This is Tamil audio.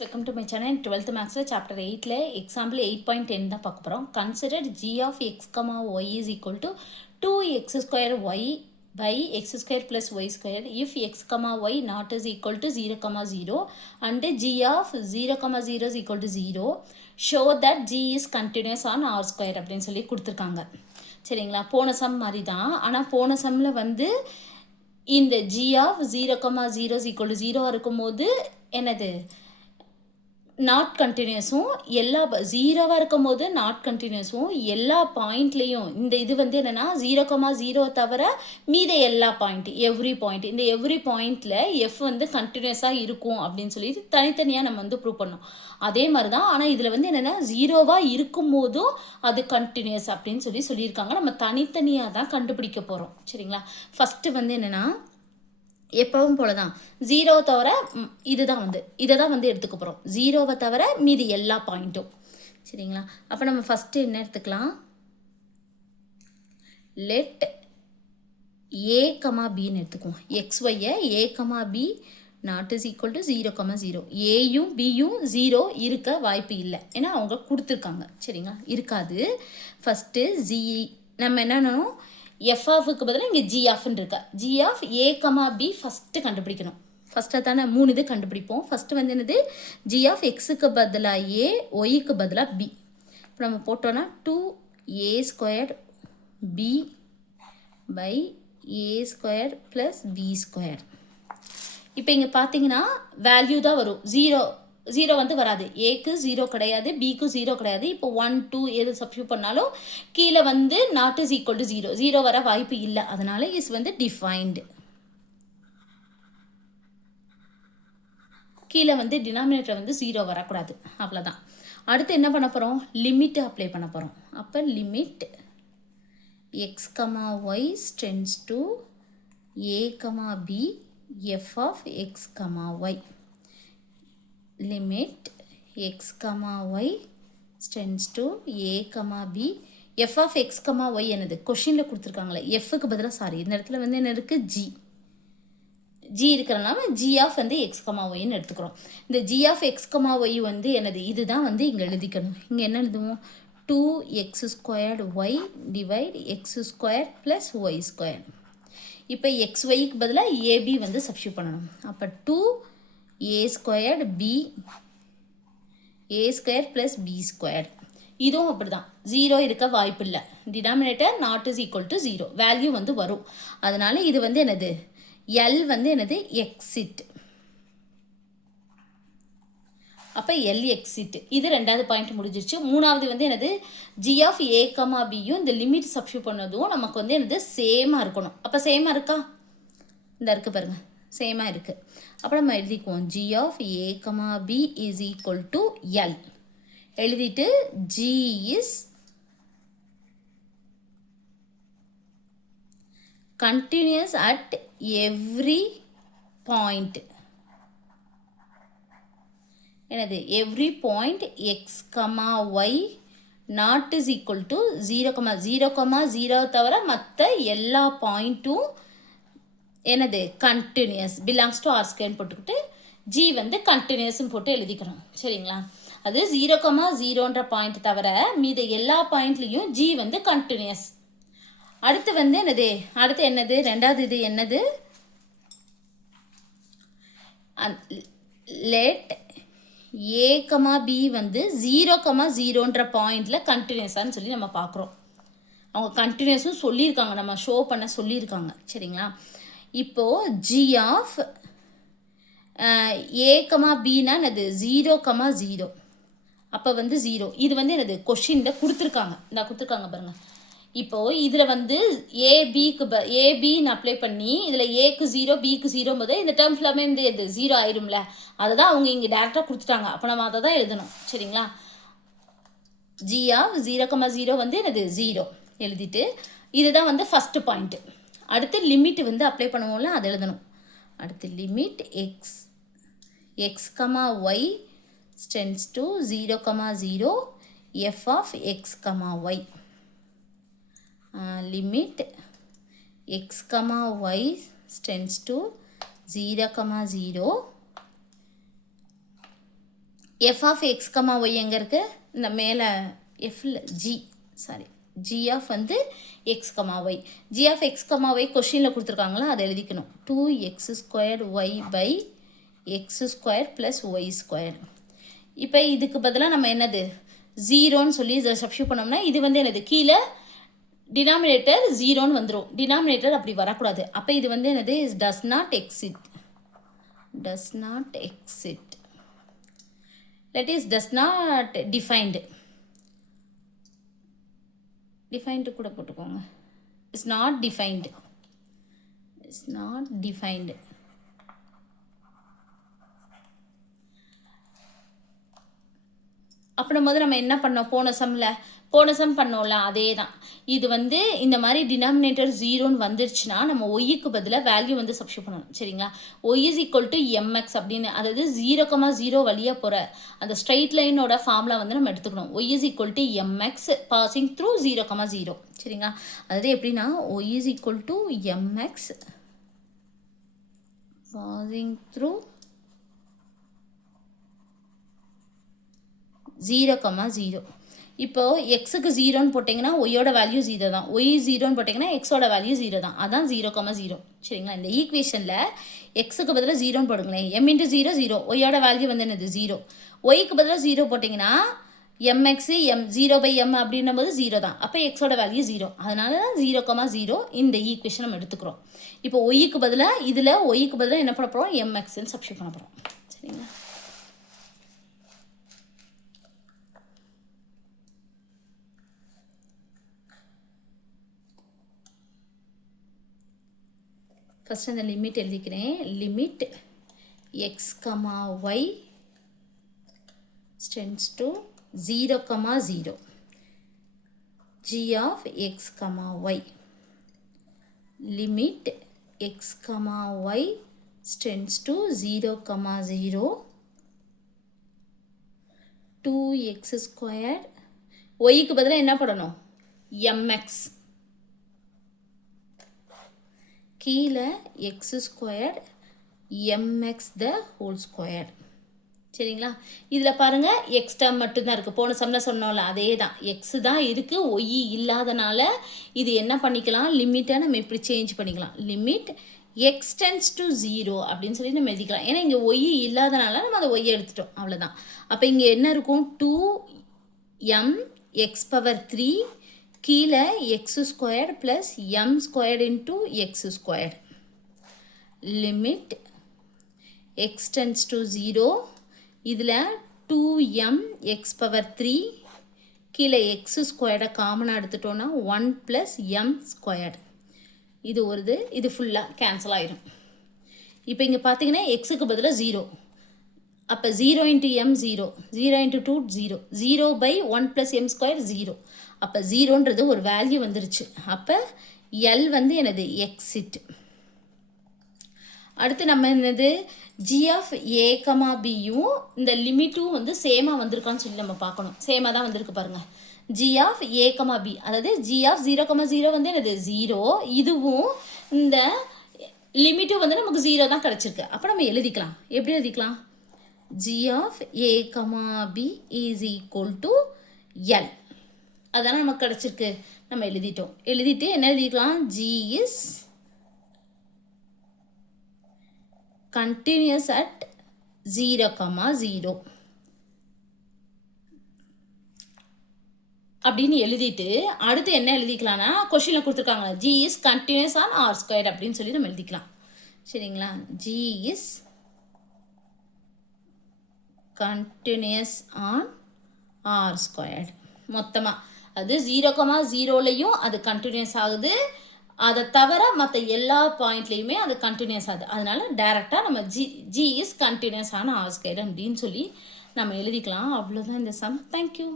Welcome to my channel. 12th Maths chapter 8 example 8.10 தான் பார்க்க போறோம். Consider g of x, y is equal to 2x square y by x square plus y square if x, y not is equal to 0, 0 and g of 0, 0 is equal to 0. Show that g is continuous on r square அப்படின்னு சொல்லி கொடுத்துருக்காங்க. சரிங்களா, போன சம் மாதிரி தான். ஆனால் போன சம்மில் வந்து இந்த g of 0, 0 is equal to 0 இருக்கும்போது என்னது நாட் கண்டினியூஸும் எல்லா ஜீரோவாக இருக்கும் போது நாட் கண்டினியூஸும் எல்லா பாயிண்ட்லேயும் இந்த இது வந்து என்னென்னா 0, தவிர மீத எல்லா பாயிண்ட் எவ்ரி பாயிண்ட் இந்த எவ்ரி பாயிண்டில் எஃப் வந்து கண்டினியூஸாக இருக்கும் அப்படின்னு சொல்லிட்டு தனித்தனியாக நம்ம வந்து ப்ரூவ் பண்ணோம். அதே மாதிரி தான். ஆனால் இதில் வந்து என்னென்னா ஜீரோவாக இருக்கும் போதும் அது கண்டினியூஸ் அப்படின்னு சொல்லியிருக்காங்க. நம்ம தனித்தனியாக தான் கண்டுபிடிக்க போகிறோம். சரிங்களா, ஃபஸ்ட்டு வந்து என்னென்னா எப்பவும் போல தான் ஜீரோ தவிர இதுதான் வந்து இதை தான் வந்து எடுத்துக்க போகிறோம். ஜீரோவை தவிர மீதி எல்லா பாயிண்ட்டும். சரிங்களா, அப்போ நம்ம ஃபஸ்ட்டு என்ன எடுத்துக்கலாம், லெட் ஏ கமா பின்னு எடுத்துக்குவோம். எக்ஸ்ஒய்யை A comma B not is equal to 0, 0. ஏயும் பியும் 0 இருக்க வாய்ப்பு இல்லை, ஏன்னா அவங்க கொடுத்துருக்காங்க. சரிங்களா, இருக்காது. ஃபஸ்ட்டு ஜி நம்ம என்னென்னோ எஃப் ஆஃபுக்கு பதிலாக இங்கே ஜி ஆஃப்னு இருக்கா. G of A comma b first கண்டுபிடிக்கணும். ஃபஸ்ட்டாக தானே 3 இது கண்டுபிடிப்போம். ஃபஸ்ட்டு வந்து என்னது, ஜி ஆஃப் எக்ஸுக்கு பதிலாக ஏ, ஒய்க்கு பதிலாக பி. இப்போ நம்ம போட்டோன்னா 2a square b by a square plus b square. இப்போ இங்கே பார்த்தீங்கன்னா வேல்யூ தான் வரும். ஜீரோ வந்து வராது. ஏக்கு 0 கிடையாது, பிக்கு 0 கிடையாது. இப்போ 1, 2 எது சப்ஸ்டியூட் பண்ணாலும் கீழே வந்து நாட் இஸ் ஈக்குவல் டு 0 வர வாய்ப்பு இல்லை. அதனால இஸ் வந்து டிஃபைன்டு. கீழே வந்து டினாமினேட்டர் வந்து 0 வரக்கூடாது, அவ்வளோதான். அடுத்து என்ன பண்ண போகிறோம், லிமிட் அப்ளை பண்ண போகிறோம். அப்போ limit x comma y tends to a comma b f of x comma y. limit x, y tends to a, b f of x, y என்னது கொஷினில் கொடுத்துருக்காங்களே எஃப்க்கு பதிலாக சாரி இந்த இடத்துல வந்து என்ன இருக்குது, ஜி இருக்கிறனால ஜி ஆஃப் வந்து எக்ஸ் கமா ஒய்ன்னு எடுத்துக்கிறோம். இந்த g of x comma y வந்து என்னது, இதுதான் வந்து இங்கே எழுதிக்கணும். இங்கே என்ன எழுதுவோம், 2x squared y divide x square plus y square. இப்போ எக்ஸ் ஒய்க்கு பதிலாக ஏபி வந்து சப்ஸ்டியூட் பண்ணணும். அப்போ 2a squared b a square plus b square. இதுவும் அப்படி தான், 0 இருக்க வாய்ப்பு இல்லை. Denominator not is equal to 0 value வந்து வரும். அதனால இது வந்து என்னது, எல் வந்து என்னது எக்ஸிட். அப்போ எல் எக்ஸிட். இது ரெண்டாவது பாயிண்ட் முடிஞ்சிருச்சு. மூணாவது வந்து என்னது, ஜி ஆஃப் ஏ கமா பியும் இந்த லிமிட் சப்ஸ்டியூட் பண்ணதும் நமக்கு வந்து என்னது சேமாக இருக்கணும். அப்போ சேமாக இருக்கா, இந்த இருக்குது பாருங்கள், சேமாக இருக்குது. அப்புறம் நம்ம எழுதிக்குவோம் G of A comma B is equal to L. எழுதிட்டு G is continuous at every point. என்னது, every point X comma Y not is equal to 0, 0 தவிர மற்ற எல்லா பாயிண்ட்டும் என்னது கண்டினியூஸ் பிலாங்ஸ் டு ஆர் ஸ்கொயர்னு போட்டுக்கிட்டு ஜி வந்து கண்டினியூஸ்ன்னு போட்டு எழுதிக்கிறோம். சரிங்களா, அது 0, 0ன்ற பாயிண்ட் தவிர மீத எல்லா பாயிண்ட்லேயும் ஜி வந்து கண்டினியூஸ். அடுத்து வந்து என்னது ரெண்டாவது இது என்னது, லெட் ஏ கமா பி வந்து 0, 0ன்ற பாயிண்டில் கண்டினியூஸான்னு சொல்லி நம்ம பார்க்குறோம். அவங்க கண்டினியூஸும் சொல்லியிருக்காங்க, நம்ம ஷோ பண்ண சொல்லியிருக்காங்க. சரிங்களா, இப்போது ஜி ஆஃப் ஏ கமா பின்னா என்னது 0, 0. அப்போ வந்து 0 இது வந்து என்னது கொஷினில் கொடுத்துருக்காங்க. இந்த கொடுத்துருக்காங்க பாருங்கள். இப்போது இதில் வந்து ஏபின்னு அப்ளை பண்ணி இதில் ஏக்கு 0 பிக்கு 0 போது இந்த டேர்ம் ஃபுல்லாமே வந்து எது 0 ஆயிரும்ல. அதை தான் அவங்க இங்கே டேரெக்டாக கொடுத்துட்டாங்க. அப்போ நம்ம அதை தான் எழுதணும். சரிங்களா, ஜி ஆஃப் 0, 0 வந்து என்னது 0 எழுதிட்டு இதுதான் வந்து ஃபஸ்ட்டு பாயிண்ட்டு. அடுத்து லிமிட் வந்து அப்ளை பண்ணுவோம்ல, அதை எழுதணும். அடுத்து limit x comma y tends to 0, 0 f of x comma y. Limit x comma y tends to 0, 0 f of x comma y எங்கே இருக்குது? இந்த மேலே எஃப்ல ஜி ஆஃப் வந்து x comma y. G of x comma y கொஷினில் கொடுத்துருக்காங்களா, அதை எழுதிக்கணும். 2x² y by x square plus y square. இப்போ இதுக்கு பதிலாக நம்ம என்னது ஜீரோன்னு சொல்லி இதை சப்ஸ்டியூட் பண்ணோம்னா இது வந்து என்னது கீழே டினாமினேட்டர் ஜீரோன்னு வந்துடும். டினாமினேட்டர் அப்படி வரக்கூடாது. அப்போ இது வந்து என்னது does not exit. That is does not defined. Defined கூட போட்டுக்கோங்க. Is not defined. அப்புறம் போது நம்ம என்ன பண்ணோம், போன சம் பண்ணோம்ல அதே தான். இது வந்து இந்த மாதிரி டினாமினேட்டர் ஜீரோன்னு வந்துருச்சுன்னா நம்ம ஒய்க்கு பதிலாக வேல்யூ வந்து சப்ஸ்டியூட் பண்ணணும். சரிங்களா? Y is equal to m x அப்படின்னு, அதாவது 0,0 வழியாக போகிற அந்த ஸ்ட்ரைட் லைனோட ஃபார்முலா வந்து நம்ம எடுத்துக்கணும். Y is equal to m x passing through 0,0. சரிங்களா? அதாவது எப்படின்னா y is equal to m x passing through 0,0. இப்போது எக்ஸுக்கு 0ன்னு போட்டிங்கன்னா ஒய்யோட வேல்யூ 0 தான். ஒய் 0ன்னு போட்டிங்கன்னா எக்ஸோட வேல்யூ 0 தான். அதான் 0,0. சரிங்களா? இந்த ஈக்குவேஷனில் எக்ஸுக்கு பதிலாக 0ன்னு போடுங்களேன். m into 0 0. ஒய்யோட வேல்யூ வந்து என்னது 0. ஒய்க்கு பதிலாக 0 போட்டிங்கன்னா mx 0/m அப்படின்னும் போது 0 தான். அப்போ எக்ஸோட வேல்யூ 0. அதனால தான் 0,0 இந்த ஈக்குவேஷன் நம்ம எடுத்துக்கிறோம். இப்போ ஒய்க்கு பதிலாக ஒய்க்கு பதிலாக என்ன பண்ண போகிறோம், mxன்னு சப்ஸ்டியூட் பண்ண போகிறோம். சரிங்களா? ஃபஸ்ட் அந்த லிமிட் எழுதிக்கிறேன். Limit x comma y tends to 0,0 g of x comma y. Limit x comma y tends to 0,0 2x². ஒய்க்கு பதிலாக என்ன பண்ணணும், mx. கீழே x² mx the whole square. சரிங்களா? இதில் பாருங்கள் எக்ஸ் டேர்ம் மட்டும்தான் இருக்குது. போன சம்மில் சொன்னோம்ல அதே தான். எக்ஸு தான் இருக்குது, ஒய் இல்லாதனால இது என்ன பண்ணிக்கலாம், லிமிட்டை நம்ம இப்படி சேஞ்ச் பண்ணிக்கலாம். லிமிட் எக்ஸ் டென்ஸ் டு 0 அப்படின்னு சொல்லி நம்ம எழுதிக்கலாம். ஏன்னா இங்கே ஒய் இல்லாதனால நம்ம அதை ஒய்யை எடுத்துட்டோம், அவ்வளோதான். அப்போ இங்கே என்ன இருக்கும், 2mx⁻3 கீழே x² plus m² into x². Limit X tense to 0. இதில் 2mx⁻3 கீழே x² காமனாக எடுத்துட்டோன்னா 1 ப்ளஸ் m². இது இது ஃபுல்லாக கேன்சல் ஆயிடும். இப்போ இங்கே பார்த்தீங்கன்னா எக்ஸுக்கு பதிலாக 0. அப்போ 0 into m 0, 0 into 2 0, 0/1 plus m² 0. அப்போ 0ன்றது ஒரு வேல்யூ வந்துருச்சு. அப்போ எல் வந்து என்னது எக்ஸிட். அடுத்து நம்ம என்னது g ஆஃப் a, bயும் இந்த லிமிட்டும் வந்து சேமாக வந்திருக்கான்னு சொல்லி நம்ம பார்க்கணும். சேமாக தான் வந்திருக்கு பாருங்கள். g ஆஃப் a, b, அதாவது g ஆஃப் 0,0 வந்து என்னது 0. இதுவும் இந்த லிமிட்டும் வந்து நமக்கு 0 தான் கிடச்சிருக்கு. அப்போ நம்ம எழுதிக்கலாம். எப்படி எழுதிக்கலாம், g of a, b is equal to l. அதெல்லாம் நமக்கு கிடச்சிருக்கு, நம்ம எழுதிட்டோம். எழுதிட்டு என்ன எழுதிக்கலாம், g is continuous at 0,0 அப்படின்னு எழுதிட்டு அடுத்து என்ன எழுதிக்கலாம்னா, கொஷினில் கொடுத்துருக்காங்க g is continuous on r² அப்படின்னு சொல்லி நம்ம எழுதிக்கலாம். சரிங்களா? g is continuous on r². மொத்தமாக அது 0,0லையும் அது கண்டினியூஸ் ஆகுது, அதை தவிர மற்ற எல்லா பாயிண்ட்லேயுமே அது கண்டினியூஸ் ஆகுது. அதனால டைரெக்டாக நம்ம g is continuous on r² அப்படின்னு சொல்லி நம்ம எழுதிக்கலாம். அவ்வளோதான் இந்த சம். தேங்க்யூ.